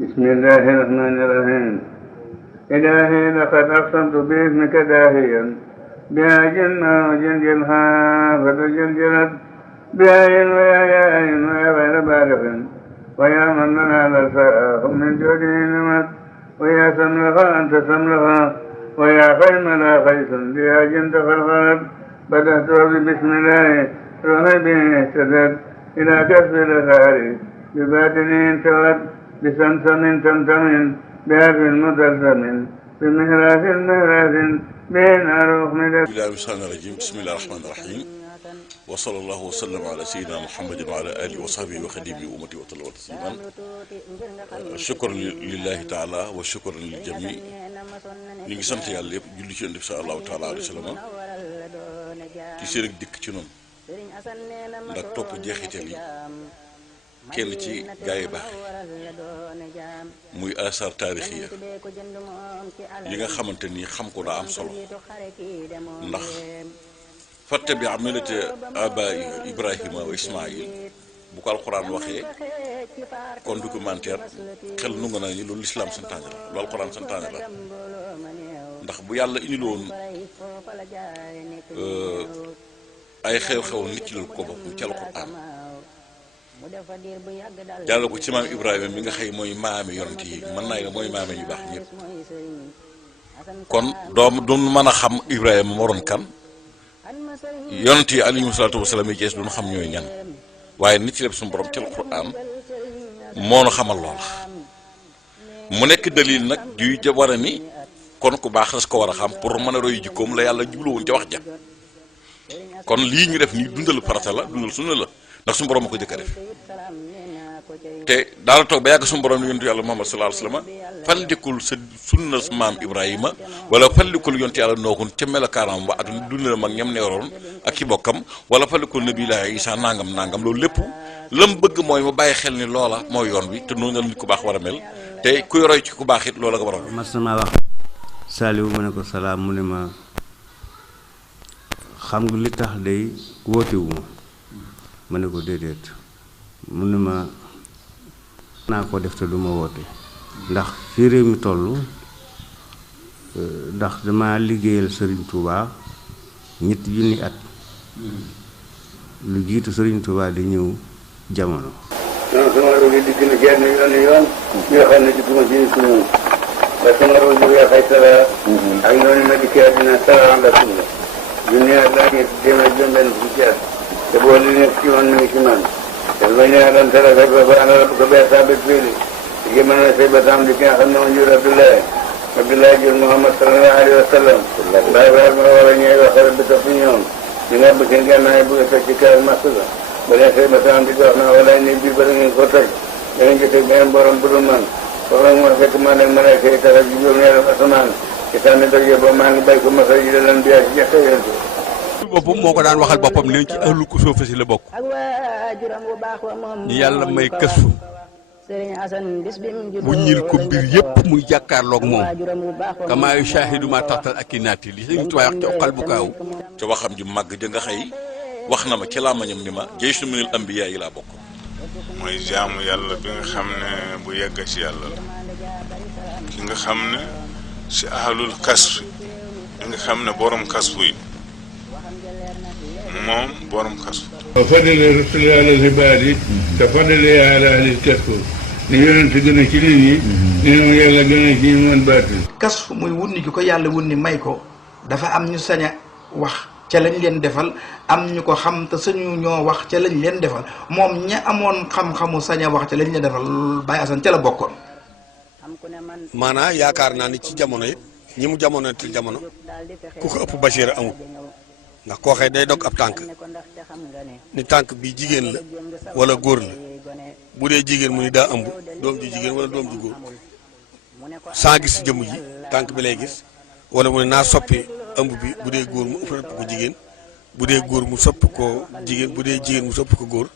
بسم الله الرحمن الرحيم إلهي لقد أقسمت باسمك داهيا بها جنة وجنجلها فتجلجلت بها ويا ياء ويا غير بالغ ويا من لنا للفاء من جوده نمت ويا سملها أنت سملها ويا خيم لا قيس بها جنت فالغلب بدأت بسم الله روحي به اهتدت إلى كسب الأثار بباطن انتوت بسمسم تمتم بهاب مدلسم بمهراث مهراث بين أروح مدد. بسم الله الرحمن الرحيم. بسم الله الرحمن الرحيم. وصلى الله وسلم على سيدنا محمد وعلى آله وصحبه وخديمه أمتي وطلبة تسليما. شكرا لله تعالى وشكرا للجميع. ñu ngi sant yàlla yëpp julli ci Yonent bi sallallahu taala alayhi wa sallam ci seen dikk ci noonu ndax topp jeexital yi kenn ci gaa yi baax muy asar taarixiya yi nga xamante ni xam ko daa am solo ndax fattabi millata abaay Ibrahima wa Ismaïl bu ko alxuraan waxee kon documentaire xel nu nga nañu loolu lislaam santaane la loolu alxuraan santaane la ndax bu yàlla indiloon ay xew-xew nit ci loolu ko bopp ci alxuraan jàll ko ci maam Ibrahima mi nga xëy mooy maami yonent yi mën naa ne mooy maami yu baax ñëpp kon doom du mën a xam Ibrahima moroon kan yonent yi alayhimu salaatu wasalaam yi jees duñu xam ñooy ñan waaye nit ci lépp suñu borom ci alxuraan moo nu xamal loola mu nekk dalil nag juy war a ni kon ku baax las ko war a xam pour mën a roy jikkoom la yàlla jubluwoon ca wax ja kon lii ñu def nii dundal farata la dundal sunna la ndax suñu borom a ko jëkk a def te daala toog ba yàgg suñu borom yontu yàlla Muhammad sallallahu alayhi wasallam faldikul sa sunna maam Ibrahima wala faldikul yontu yàlla nookun ca melokaanam ba ak dundalam ak ñam neeroon ak ci bokkam wala faldikul nabiyullahi Isa nangam loolu lépp lam bëgg mooy mu bàyyi xel ni loola mooy yoon bi te noonu la nit ku baax war a mel te kuy roy ci ku baax it loola nga war a mas na maa wax Saliou mu ne ko salaam mu ne ma xam nga li tax day wootewu ma ne ko déedéet mu ne ma naa ko def te du ma woote ndax fii réew mi toll ndax dama liggéeyal Serigne Touba ñetti junni at lu jiitu Serigne Touba di ñëw jamono. non sama roog yi dikk na jenn yoon yoo xam ne dikkuma ci suñu ba sama roog yi weexay sara ak yoon yi ma dikkee dina sara la sunna junni at laa ngi téeméer juróom-benn fukki at te boo li nekk ci man mi ngi ci man te lu ma ñëwee doon tere fekk ba ana la ko bee saa bét féeli di mën a say ba tam di ki nga xam ne moo jur Abdoulaye jur Muhammad sallallahu alayhi wa sallam baay baay ma war a ñëw wax rek bi topp ñoom ñu nga bëgg seen gànnaay bëgg a toj ci kaw màkk ga ba leen say ba tam di ko wax na walaay ni bii ba da ngeen ko toj da ngeen gisee beneen borom bu dul man foofu nag moo fekk man ak malaaka yi taxaw ci juróom-ñaareelu asamaan ci sànni doj ba maa ngi bay ko masal ji da leen biyaa ci jaxte yontu boppam moo ko daan waxal boppam ne ci ahlu ko soofa si la bokk ñu yàlla may kësu bu ñil ko mbir yëpp muy jàkkaarloog moom kamaayu shaahidu ma taxtal ak i naati li Sëriñ Tuubaa wax ci oqal bu kaaw te waxam ji màgg ja nga xëy wax na ma ci làmmañam ni ma jaysu minal ambiyaa yi laa bokk mooy jaamu yàlla bi nga xam ne bu yegg ci yàlla la ki nga xam ne ci ahlul kasf bi nga xam ne borom kasfu yi moom borom kasfu wa fadila rasuli ala libaadi te fadila ala ahli kasfu ni yonent gën a ci nit ñi ni moom yàlla gën a ci ñu mën baatin kasfu muy wunni gi ko yàlla wunni may ko dafa am ñu sañ a wax ca lañ leen defal am ñu ko xam te sañu ñoo wax ca lañ leen defal moom ña amoon xam-xamu sañ a wax ca lañ leen defal Baye Assane ca la bokkoon maanaa yaakaar naa ni ci jamono yi ñi mu jamono til jamono ku ko ëpp Bachir amul ndax koo xëy day dog ab tànk ni tànk bi jigéen la wala góor la bu dee jigéen mu ni daa ëmb doom ju jigéen wala doom ju góor sans gis jëmm ji tànk bi lay gis wala mu ne naa soppi ëmb bi bu dee góor mu ëpp ko jigéen bu dee góor mu soppi ko jigéen bu dee jigéen mu soppi ko góor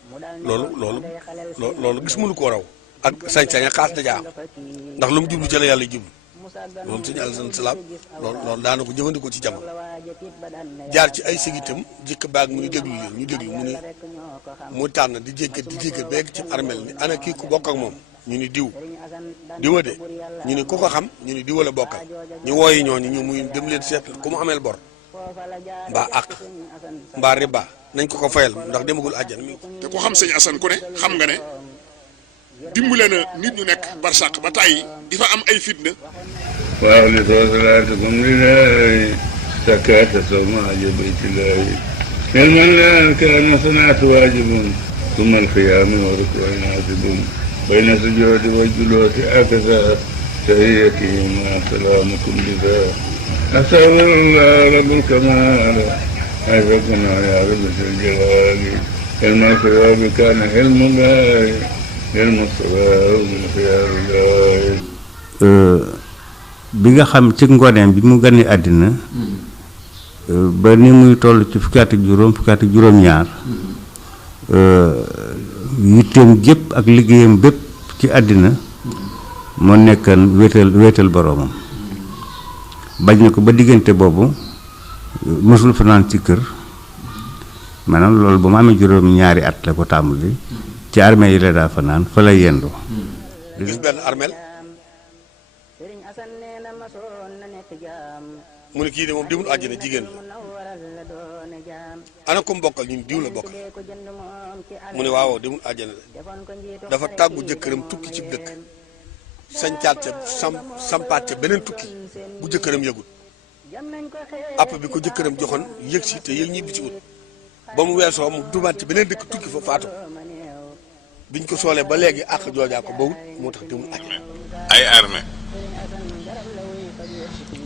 loolu gis mënu koo raw ak sañ-sañ a xaas dajaa am ndax lu mu jublu ci la yàlla jublu moom sëñ Alassane Salam loolu daana ko jëfandikoo ci jamono jaar ci ay sigitam jëkk baag mu ñu déglu leen ñu déglu mu tànn di jéggat beeg ci armel ni ana kii ku bokk ak moom ñu ni diwa de ñu ni ku ko xam ñu ni diwa la bokkal ñu wooyi ñooñu ñu muy dem leen seet ku mu ameel bor mbaa àq mbaa riba nañ ko fayal ndax demagul àjjan mi te ku xam sëñ Assane ku ne xam nga ne dimbale na nit ñu nekk barsàq ba tàyyi di fa am ay fitna waaw li soo salaatukum lillahi sakata sawma baytillahi mel man la kaana sanaatu waajibun summa alqiyaami wa rukuu'i naasibun bayna sujoodi wa juluusi akasa tahiyati ma salaamukum bisa astaghfirullah rabbul kamaal أشركنا يا رب الجلال علم الخيار كان علم الله علم الصلاة والخيار الله bi nga xam ci ngoneem bi mu gane àddina ba ni muy toll ci fukki at ak juróom-ñaar yitteem gépp ak liggéeyam bépp ci àddina moo nekkan wéetal boroomam bañ na ko ba diggante boobu mësul fanaan ci kër maanaam loolu ba mu amee juróom-ñaari at la ko tàmbali ci armée yi la daa fanaan fa lay yendu gis benn armel mu ne kii de moom demul àjjana jigéen la ana ko bokkal ñun diw la bokkal mu ne waaw demul àjjana de dafa tàggu jëkkëram tukki ci dëkk sañcaat ca sampaat ca beneen tukki bu jëkkëram yëgul app bi ko jëkkëram joxoon yëg si te yëg ñibbi ci ut ba mu weesoo mu dumaat ci beneen dëkk tukki fa faatu biñ ko soolee ba léegi àq joojaa ko bawut moo tax demul aj ay armée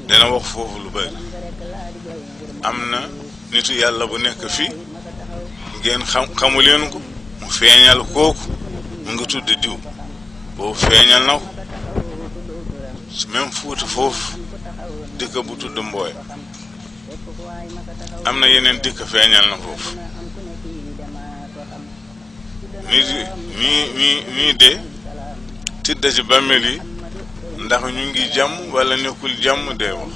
dina wax foofu lu bëri am na nitu yàlla bu nekk fii ngeen xamu leen ko mu feeñal kooku mu ngi tudd diw boobu feeñal na ko même Fuuta foofu dëkk bu tudd Mbooy am na yeneen dëkk feeñal na foofu mii de tidda ci bàmmeel yi ndax ñu ngi jàmm wala nekkul jàmm day wax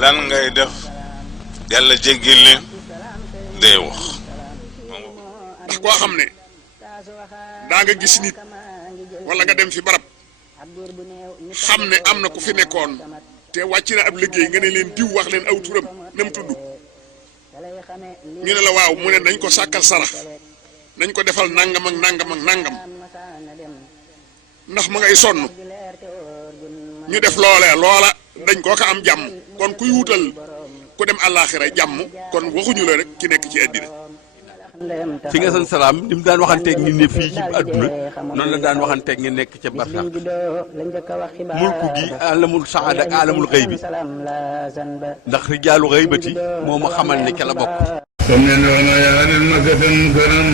lan ngay def yàlla jéggil leen day wax ndax koo xam ne daa nga gis nit wala nga dem fi barab xam ne am na ku fi nekkoon te wàcc na ab liggéey nga ne leen diw wax leen aw turam na mu tudd ñu ne la waaw mu ne nañ ko sàkkal sarax nañ ko defal nangam ak nangam ak nangam ndax ma ngay sonn ñu def loola dañ koo ko am jàmm kon kuy wutal ku dem àllaaxira jàmm kon waxuñu la rek ki nekk ci àddina ci nga san salaam ni mu daan waxanteeg nit ñi fii ci àdduna noonu la daan waxanteeg ngeen nekk ca barsàq mulku gi alamul saada ak alamul xëy bi ndax rijaalu xëybati moo ma xamal ne ca la bokk comme ne doona yaarin makatan karam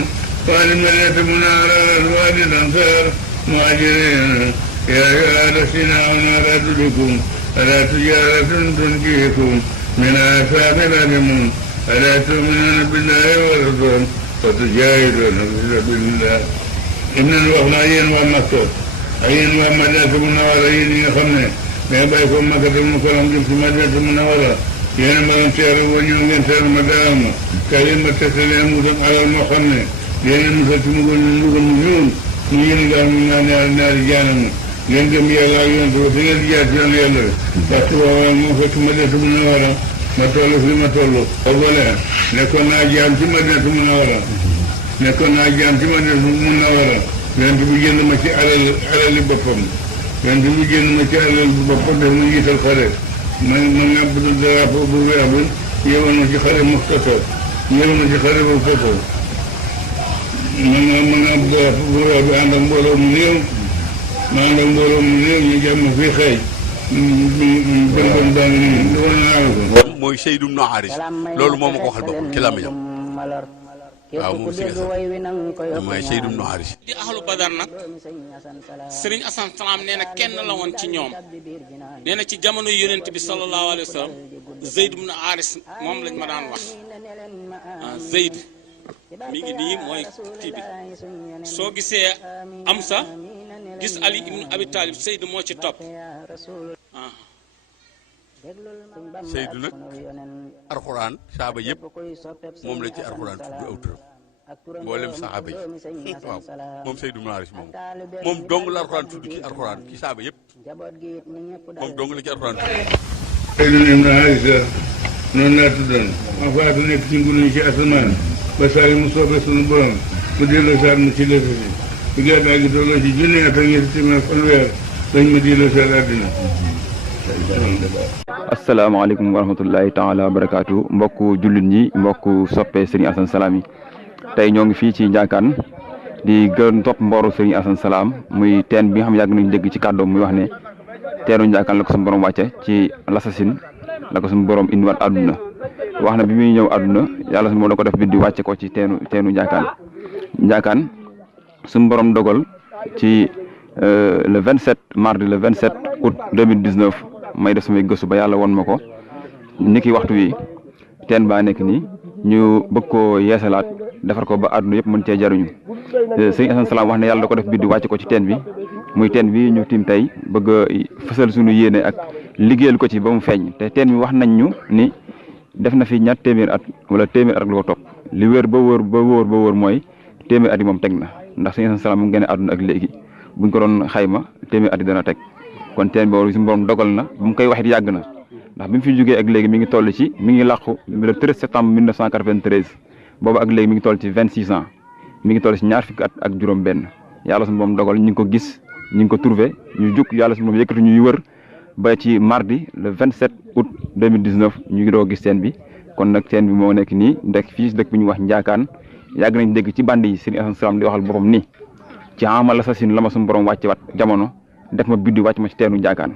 waali mariata munaara waali lansar muhajirin yaa yaada sinaawna ratulikum ala tijaratun tunjiikum min asaabi lalimun ala tuminuna billahi wa rasul wa tujahiduna fi sabilillah innan wax naa yéen waa Makka ak yéen waa Madinatu Munawwara yéen ñi nga xam ne mais bàyyi ko Makkatul Mukarram jëm ci Madinatu Munawwara yéen ma leen teeru ba ñëw ngeen teeru ma daama kay ma tese leen mu doon alal moo xam ne yéen musal ci mbugal mu ñuul mu yéen daal mu naari jaanam ngeen gëm yàlla ak yonent ba fi ngeen jaar ci yoon yàlla waxtu boobu moo fekk Madinatu Munawwara ma toll fi ma toll boole nekkoon naa jaam ci Madinatu Munawwara yonent bu jënd ma ci alali boppam yonent bu jënd ma ci alali boppam def mu jiital xare ma ngàbb drapeau bu weex bi yéwal ma ci xare Muxtata yéwal ma ci xare bu Foto ma ngàbb drapeau bu weex bi ànd ak mbooloo mu néew ñu jàmm fii xëy bën baa ngi nii dugal naa ko mooy Seydou Ibnu Haris loolu moo ma ko waxal boppam ci làmmiñam waaw moom si nga mooy Seydou Ibnu Haris di ahlu badar nag Serigne Assane Salam nee na kenn la woon ci ñoom nee na ci jamono yonent bi sallallahu alayhi wa sallam Zeyd ibnu Haris moom lañ ma daan wax Zeyd mi ngi nii mooy kii bi soo gisee Amsa gis Ali ibnu Abi Talib Seydou moo ci topp Seydou nag alxuraan saaba yëpp moom la ci alxuraan tudd aw turam mboolem saxaaba yi waaw moom Seydou Maris moom dong la alxuraan tudd ci alxuraan ci saaba yëpp moom dong la ci alxuraan tudd. Seydou ibn Harisa noonu laa tuddoon ma faatu nekk ci ngunu ci asamaan ba saa yi mu soobee sunu borom mu delloo saat mu ci lëf si bu gàddaa gi tolloo ci junni at ak ñetti téeméer fanweer dañ ma delloo saat àddina. asalaamaaleykum wa rahmatullahi taala wa barakaatu mbokku jullit ñi mbokku soppe Serigne Assane Salam yi tey ñoo ngi fii ci Ndiakane di gën topp mbooru Serigne Assane Salam muy teen bi nga xam yàgg nañu dégg ci kàddoom muy wax ne teenu Ndiakane la ko suñu borom wàcce ci l'assasine la ko suñu borom indiwaat àdduna wax na bi muy ñëw àdduna yàlla suñu borom da ko def biddi wàcce ko ci teenu Ndiakane suñu borom dogal ci le 27 mardi le 27 août 2019 may def samay gëstu ba yàlla won ma ko niki waxtu wi teen baa nekk nii ñu bëgg koo yeesalaat defar ko ba àdduna yëpp mën cee jaruñu Serigne Assane Salam wax ne yàlla da ko def biddi wàcce ko ci teen bi muy teen bi ñu tiim tey bëgg a fësal suñu yéene ak liggéeyal ko ci ba mu feeñ te teen bi wax nañ ñu ni def na fi ñaar téeméer at wala téeméer at ak lu ko topp li wér ba wóor mooy téeméer at yi moom teg na ndax Serigne Assane Salam mu ngi génne àdduna ak léegi buñ ko doon xayma téeméer at yi dana teg kon teen boobu suñu borom dogal na bu mu koy waxit yàgg na ndax bi mu fi jógee ak léegi mi ngi toll ci mi ngi làqu le 13 septembre 1993 boobu ak léegi mi ngi toll ci 26 ans mi ngi toll ci ñaar fukki at ak juróom benn yàlla suñu borom dogal ñu ngi ko gis ñu ngi ko trouvé ñu jug yàlla suñu borom yëkkati ñuy wër ba ci mardi le 27 août 2019 ñu ngi doo gis teen bi kon nag teen bi moo nekk nii ndek fii si dëkk bi ñu wax Ndiakane yàgg nañ dégg ci band yi Serigne Assane Salam di waxal boppam ni ci amal l'assasine la ma suñu borom wàcce wat jamono def ma biddi wàcc ma ci teenu Ndiakane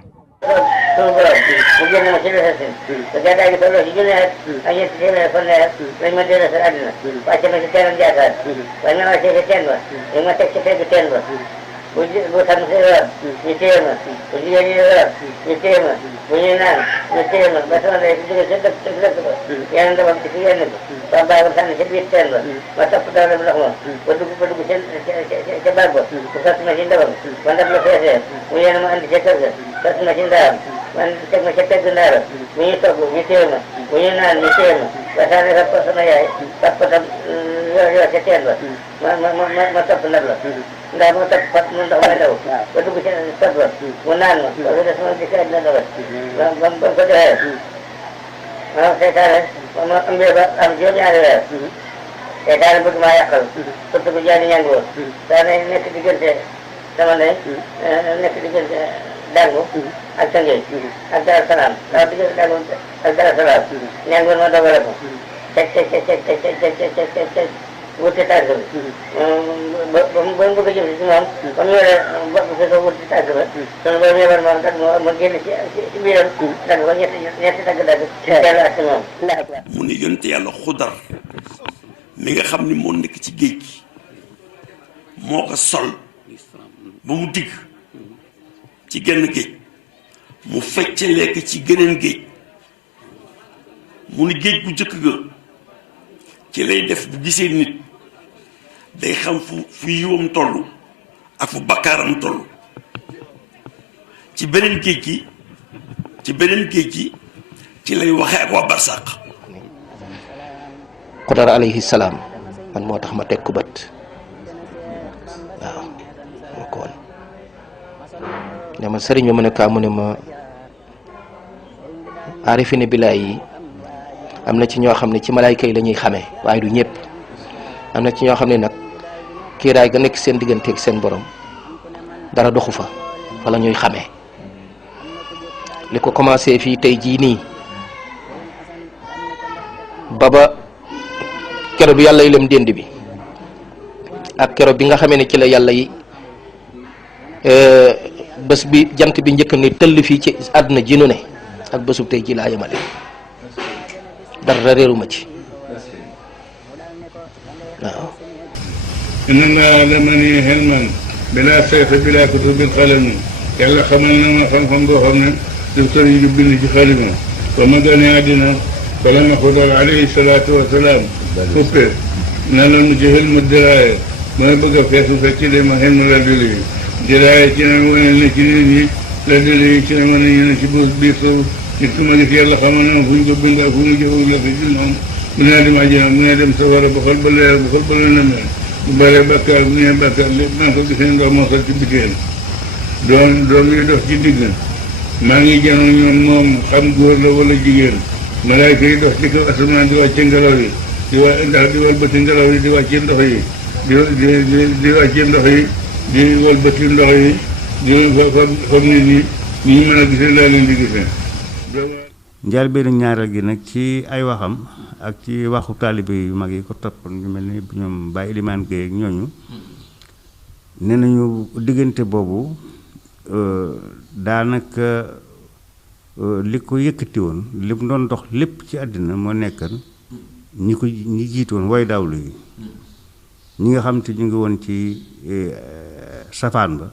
sunu borom mu génn ma ci l'assasine ba gàddaay gi tolloo ci junni at ak ñetti téeméer fanweer lañ ma delloo sa àddina wàcce ma ci teenu Ndiakane waaye ma wàccee ci teen ba dañ ma teg ci pegg teen ba bu tam si weer ñu téye ma bu jigéen ñi weer ñu téye ma bu ñuy naan ñu téye ma ba sama ndey si jóge sa dëkk ba yenn ndabam ci fi yenn bi ba bàyyi ma sànni ci biir teen ba ma topp dawle bu ndox ma ba dugg ca baag ba bu sotti ma ci ndabam ba ndab la feesee mu yenn ma andi ca kër ga sotti ma ci ndaam man teg ma ca pegg ndaara bu ñuy togg ñu téye ma bu ñuy naan ñu téye ma ba sànni rek ko sama yaay papa tam yoo ca teen ba ma topp ndab la ndax moo tax fat mu ndox ma daw ba dugg ci sot ba mu naan ma loolu de sama dikk àddina dogal ba ko joxee ma seytaane ma ëmbee ba am juróom-ñaari weer seytaane bëgg maa yàqal surtout bu jaani ñangoo daa ne nekk diggante sama ndey nekk diggante dangu ak Tëngéej ak Dara Salaam daa diggante dangu ak Dara Salaam ñangoon ma dogale ko teg wuti tàgg bi ba mu bëgg a jëm si moom ba mu yore bopp bi ko wuti tàgg ba sunu borom yebal moom dag ma génn ci biiram dagg ko ñetti dagg teelu ak si moom mu ne yonte yàlla Xudar mi nga xam ni moo nekk ci géej gi moo ko sol ba mu digg ci genn géej mu fecce lekk ci geneen géej mu ne géej bu jëkk ga ci lay def bu gisee nit day xam fu yiwam toll ak fu bakkaaram toll ci beneen géej gi ci lay waxee ak waa barsàq Xudar alayhi salaam man moo tax ma teg ko bët waaw moo ko woon ne ma sëriñ bi mu ne kaa mu ne ma aarifine bilaay yi am na ci ñoo xam ne ci malaayka yi la ñuy xamee waaye du ñëpp am na ci ñoo xam ne nag kiiraay ga nekk seen digganteeg seen borom dara doxu fa la ñuy xamee li ko commencé fii tey jii nii ba kero bi yàlla yi lem dénd bi ak kero bi nga xamee ne ci la yàlla yi bés bi jant bi njëkk ne tëll fii ci àdduna ji nu ne ak bésub tey ji laa yemale dara réeruma ci waaw inna allaha lamani hilman bila sayfa bila kutubin qalami yàlla xamal na ma xam-xam boo xam ne daf ko ñu bind ci xalima ba ma gane àddina bala ma Xudar alayhi salaatu wa salaam fuppe na la mu ci xilmu diraaye mooy bëgg a feesu fekk de ma xilmu la dili di raay ci ne wane na ci nit ñi la dële ci ne wane ñu ne ci biir suuf nit ku ma gis yàlla xamal na fu ñu ko bind ak fu ñu jëfag la fi ci noonu bu nee dem àjjana bu nee dem safara ba xol ba leer ba xol ba la nemeel bu bëree bàkkaar bu nee bàkkaar lépp maa ngi ko gisee ndox moo sal ci biteel doom yi dox ci digg maa ngi janoo ñoom moom xam góor la wala jigéen malaayka yi dox ci kaw asamaan di wàcce ngelaw yi di walbati ngelaw yi di wàcce ndox yi di wàcce ndox yi di walbati ndox yi di fab nit ñi ñu mën a gisee laa leen di gisee. njëlbéenu ñaareel gi nag ci ay waxam ak ci waxu taalibe yu mag yi ko toppoon ñu mel ni ñoom Baye Elimane Gueye ak ñooñu nee nañu diggante boobu daanaka li ko yëkkati woon li mu doon dox lépp ci àddina moo nekkan ñi jiitoon way dawlu yi ñi nga xam te ñu ngi woon ci safaan ba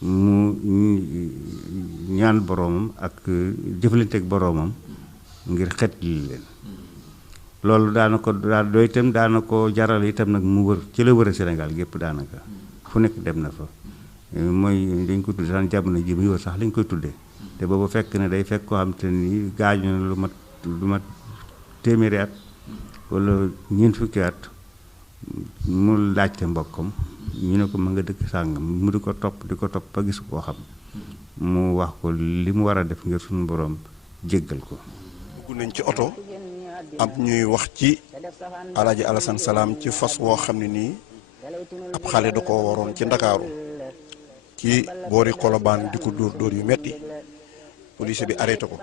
mu ñaan boroomam ak jëflanteeg boroomam ngir xet li leen loolu daana ko doy itam daana ko jaral itam nag mu wër ci la wër a Sénégal gépp daanaka fu nekk dem na fa mooy dañ ko tudde daan jamono ji muy wër sax lañ koy tuddee te boobu fekk ne day fekk koo xam te ni gaañu na lu mat téeméeri at wala ñeent fukki at mu laajte mbokkam ñu ne ko ma nga dëkk sàngam mu di ko topp ba gis koo xam mu wax ko li mu war a def ngir suñu borom jéggal ko. dugg nañ ci oto am ñuy wax ci Alaaji Alassane Salam ci fas woo xam ne nii ab xale da ko waroon ci Ndakaaru ci boori Colobane di ko dóor yu metti police bi arrêté ko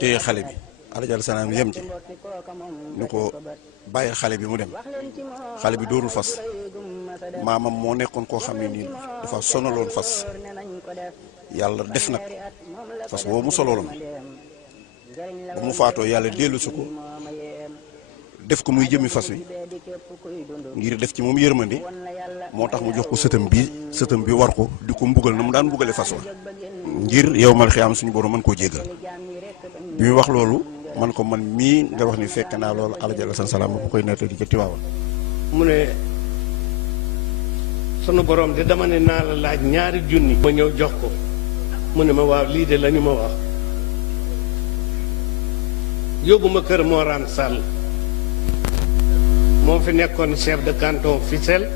téye xale bi Alaaji Alassane Salam yem ci ñu ko bàyyi xale bi mu dem xale bi dóorul fas maamam moo nekkoon koo xam ne nii dafa sonaloon fas yàlla def nag fas woo mu sololoon ba mu faatoo yàlla dellu si ko def ko muy jëmi fas wi ngir def ci moom yërmande moo tax mu jox ko sëtam bi war ko di ko mbugal na mu daan mbugale fas wa ngir yow mal xiyaam suñu borom mën koo jéggal bi mu wax loolu man ko man mii nga wax ni fekk naa loolu Alaaji Alassane Salam bu koy nettali ca Tiwaawan mu ne sunu borom de dama ne naa la laaj ñaari junni ma ñëw jox ko mu ne ma waaw lii de la ñu ma wax yóbbu ma kër Morane Sall moo fi nekkoon chef de canton Fissel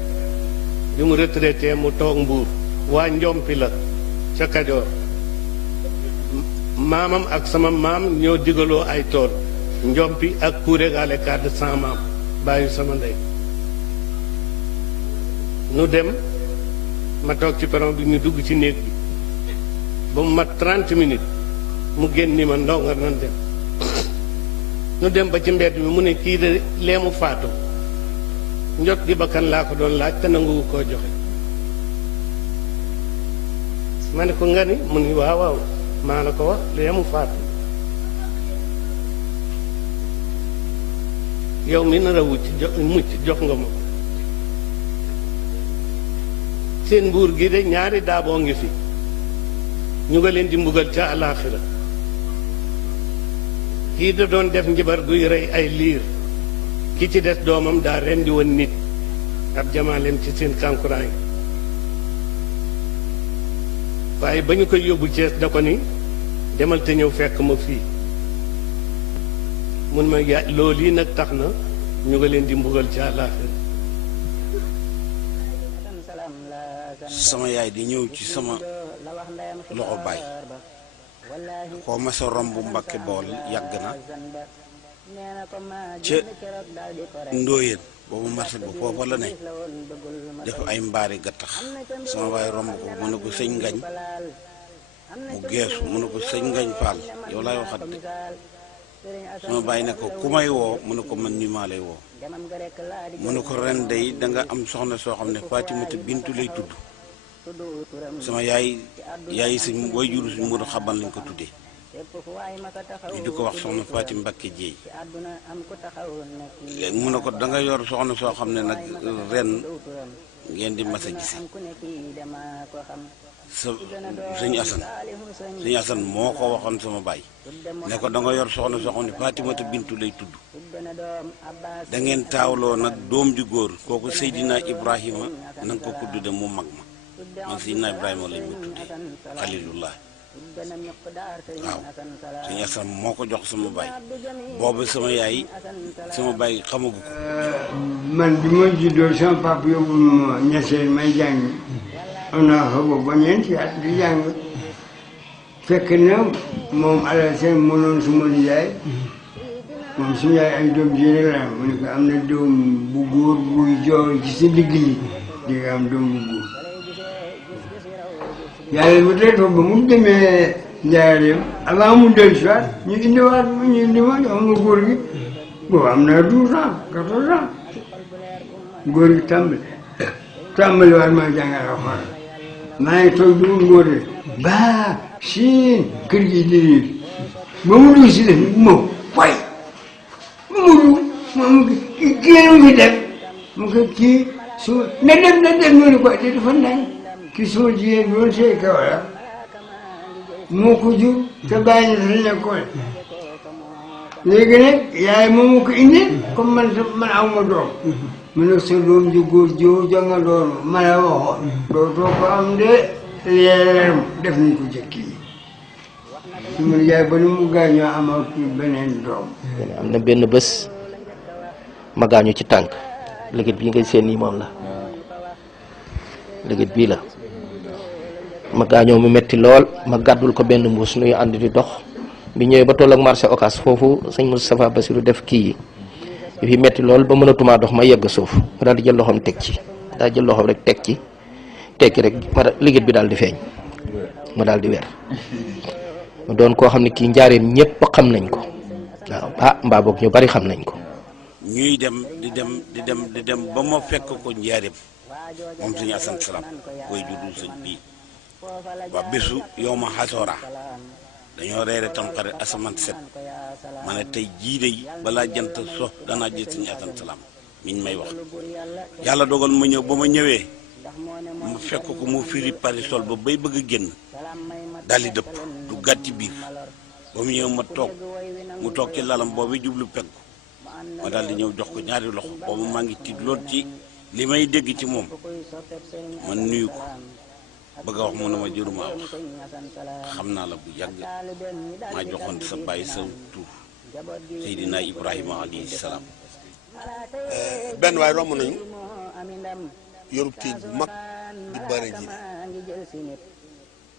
bi mu retraité mu toog Mbuur waa Njompi la ca Kajoor maamam ak sama maam ñoo digaloo ay tool Njompi ak Kouré gale kàdd sans maam bàyyi sama ndey nu dem ma toog ci peron bi ñu dugg ci néeg bi ba mu mat 30 minutes mu génn ni ma ndonga nan dem nu dem ba ci mbedd bi mu ne kii de leemu faatu njot gi bakkan laa ko doon laaj te nangu koo joxe ma ne ko nga ni mu ni waaw waaw maa la ko wax leemu faatu yow mi nar a mucc jox nga ma ko seen nguur gi de ñaari daaboo ngi fi ñu nga leen di mbugal ca alaaxira kii da doon def njibar guy rey ay liir ki ci des doomam daa rendi woon nit ab jamaaleem ci seen kankuraan yi waaye ba ñu koy yóbbu Cees da ko ni demal te ñëw fekk ma fii mun ma loolu yi nag tax na ñu nga leen di mbugal ca alaaxira sama yaay di ñëw ci sama loxo baay koo ma sa romb Mbàkke Bawol yàgg na ca Ndóoyeen boobu marché ba foofa la ne def ay mbaari gattax sama baay romb ko mu ne ko sëñ ngañ mu geesu mu ne ko sëñ ngañ Faal yow laay waxat de sama baay ne ko ku may woo mu ne ko man ni maa lay woo mu ne ko ren day da nga am soxna soo xam ne Fatimata Bintu lay tudd sama yaay suñ way juru suñ mu xaban lañ ko tuddee ñu di ko wax soxna Fatim Mbakke Jéey léegi mu ne ko da nga yor soxna soo xam ne nag ren ngeen di mas a gise sëñ Asan moo ko waxoon sama baay ne ko da nga yor soxna soo xam ne Fatimata Bintu lay tudd da ngeen taawloo nag doom ju góor kooku Seydina Ibrahima na nga ko ko tudde mu mag ma man Seydina Ibrahima lañ ma tuddee xalilullah waaw sëñ Assane moo ko jox sama baay boobu sama yaay sama baay xamagu ko. man bi ma juddoo sama papa yóbbu ma ñeseen may jàng am naa fa boobu ba ñeenti at di jàng fekk na moom Alassane mënoon suma nijaay moom suñu yaay ay doom ji rek la mu ne ko am na doom bu góor buy jooy ci sa digg li di nga am doom bu góor yàlla bu tey ba mu demee njaareem avant mu dellu si waat ñu indiwaat ñu indi ma jox ma góor gi boobu am na 12 ans 14 ans góor gi tàmbali waat maa jàngal alxuraan maa ngi toog du ngóor de baa siin kër gi di riir ba mu dugg si def moom way Mamadou moom kii mu fi def mu ko kii su na dem mu ne ko te dafa ndànk kii suma jigéen bi woon see kaw la moo ko jur te bàyyi na sa nekkoon léegi nag yaay moom moo ko indi comme man aw ma doom mu ne sa doom ji góor joo jonga doon ma la waxoon dootoo ko am de leeram def nañ ko jëkki su ma yaay ba nu mu gaañoo ama beneen doom am na benn bés ma gaañu ci tànk léegit bii ngay seen nii moom la léegit bii la ma gaañoo mu metti lool ma gàddul ko benn mbuus nuy ànd di dox bi ñëwee ba toll ak marché Ocass foofu sëñ Moustapha Bassirou def kii yi fi metti lool ba mënatumaa dox ma yegg suuf ma daal di jël loxoom teg ci daal jël loxoom rek teg ci tekki rek ma léegit bi daal di feeñ ma daal di wer ma doon koo xam ne kii njaareem ñëpp xam nañ ko waaw mbaa boog ñu bari xam nañ ko. ñuy dem di dem ba ma fekk ko njaareem moom sëñ Assane Salam koy juddu sëñ bii ba bésu yow ma xasoora dañoo reere tam xarit asamaan set ma ne tey jii de balaa jant so danaa gis sëñ Assane Salam miñ may wax yàlla dogal ma ñëw ba ma ñëwee mu fekk ko mu firi parisol ba bay bëgg a génn daal di dëpp du gàtti biir ba mu ñëw ma toog mu toog ci lalam boobu jublu penku ma daal di ñëw jox ko ñaari loxo boobu maa ngi tiit lool ci li may dégg ci moom man nuyu ko bëgg a wax mu ne ma jëruma wax xam naa la bu yàgg maa joxoon sa bàyyi sa tur Seydina Ibrahima alayhi salaam. benn waay romb nañu yorub téej bu mag di bëri ji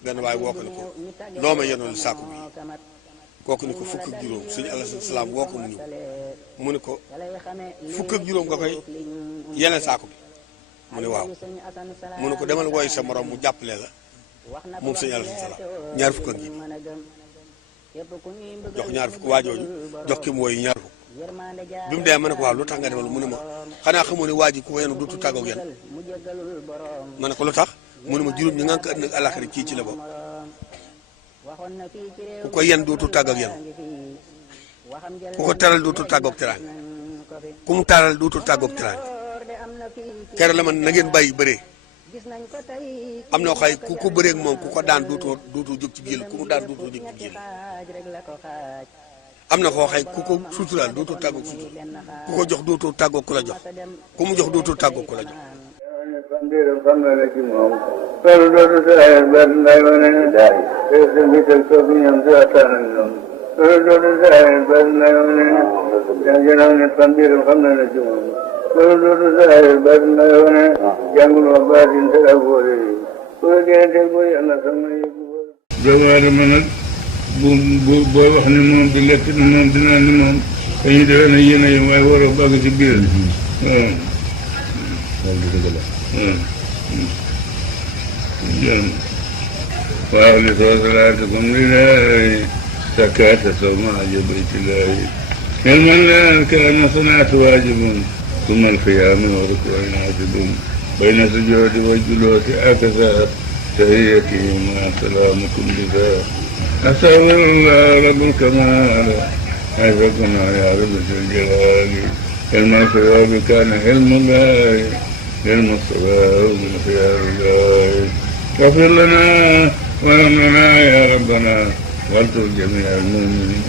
benn waay woo ko ni ko loo ma yenoon sàkku bi kooku ni ko fukk ak juróom suñu Alassane Salam woo ko mu ñëw mu ni ko fukk ak juróom nga koy yeneen sàkku bi mu ne waaw mu ne ko demal woy sa morom mu jàppale la moom suñu Alassane Salam ñaar fukk ak ji jox ñaar fukk waa jooju jox ki mu woy ñaar fukk bi mu dee ma ne ko waaw lu tax nga defal mu ne ma xanaa xamoo ne waa ji ku ko yenu duutu tàggoog yéen ma ne ko lu tax mu ne ma juróom ñi nga ko ënd ak alaxira kii ci la bopp ku ko yen duutu tàggoog yéen ku ko teral duutu tàggoog teraanga ku mu taral duutu tàggoog teraanga kere la man na ngeen bàyyi bëree am na xay ku ko bëree ak moom ku ko daan duutu jóg ci jël ku mu daan duutu jóg ci jël am na koo xay ku ko suturaal dootoo tàggoog sutura ku ko jox dootoo tàggoog ku la jox ku mu jox dootoo tàggoog ku la jox. Fandiram xam na ne ci moom loolu dootu saa benn nday wane ne daay te sa mbital toog ñoom si waxtaan ak ñoom loolu dootu saa benn nday wane ne yaa ngi naan ne Fandiram xam na ne ci moom loolu dootu saa benn nday wane ne jàngul ma baatin te ak boole yi ku la génte booy yàlla sama yëgu doomu aadama nag boo wax ni moom di lekk ni moom di naan ni moom dañuy defee ne yéen a yem waaye war a bàgg ci biir waaw li soo salaatukum lillaahi zakaata sawma bayti llaahi ilman lana kaana salaatu waajibun summa alqiyaama wa rukuu'un waajibun bayna sujuudi wa juluusi akasa tahiyyatihim wa salaamukum bihaa astaghfirullah rabbul kamaal حيثكنا يا رب ذي الجلال علم الخيار كان علم الله علم الصواب من خيار الله واغفر لنا وارحمنا يا ربنا واغفر جميع المؤمنين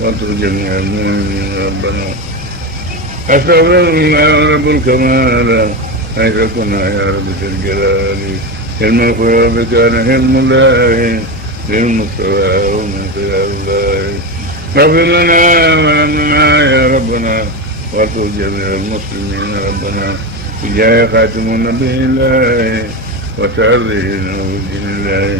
واغفر جميع المؤمنين يا ربنا أستغفر الله رب الكمال حيثكنا يا رب ذي الجلال علم الغيوب كان علم الله للمصطفى ومن خلال الله اغفر لنا وارحمنا يا ربنا وارحم جميع المسلمين ربنا بجاه خاتم النبي الله وتعرضه بدين الله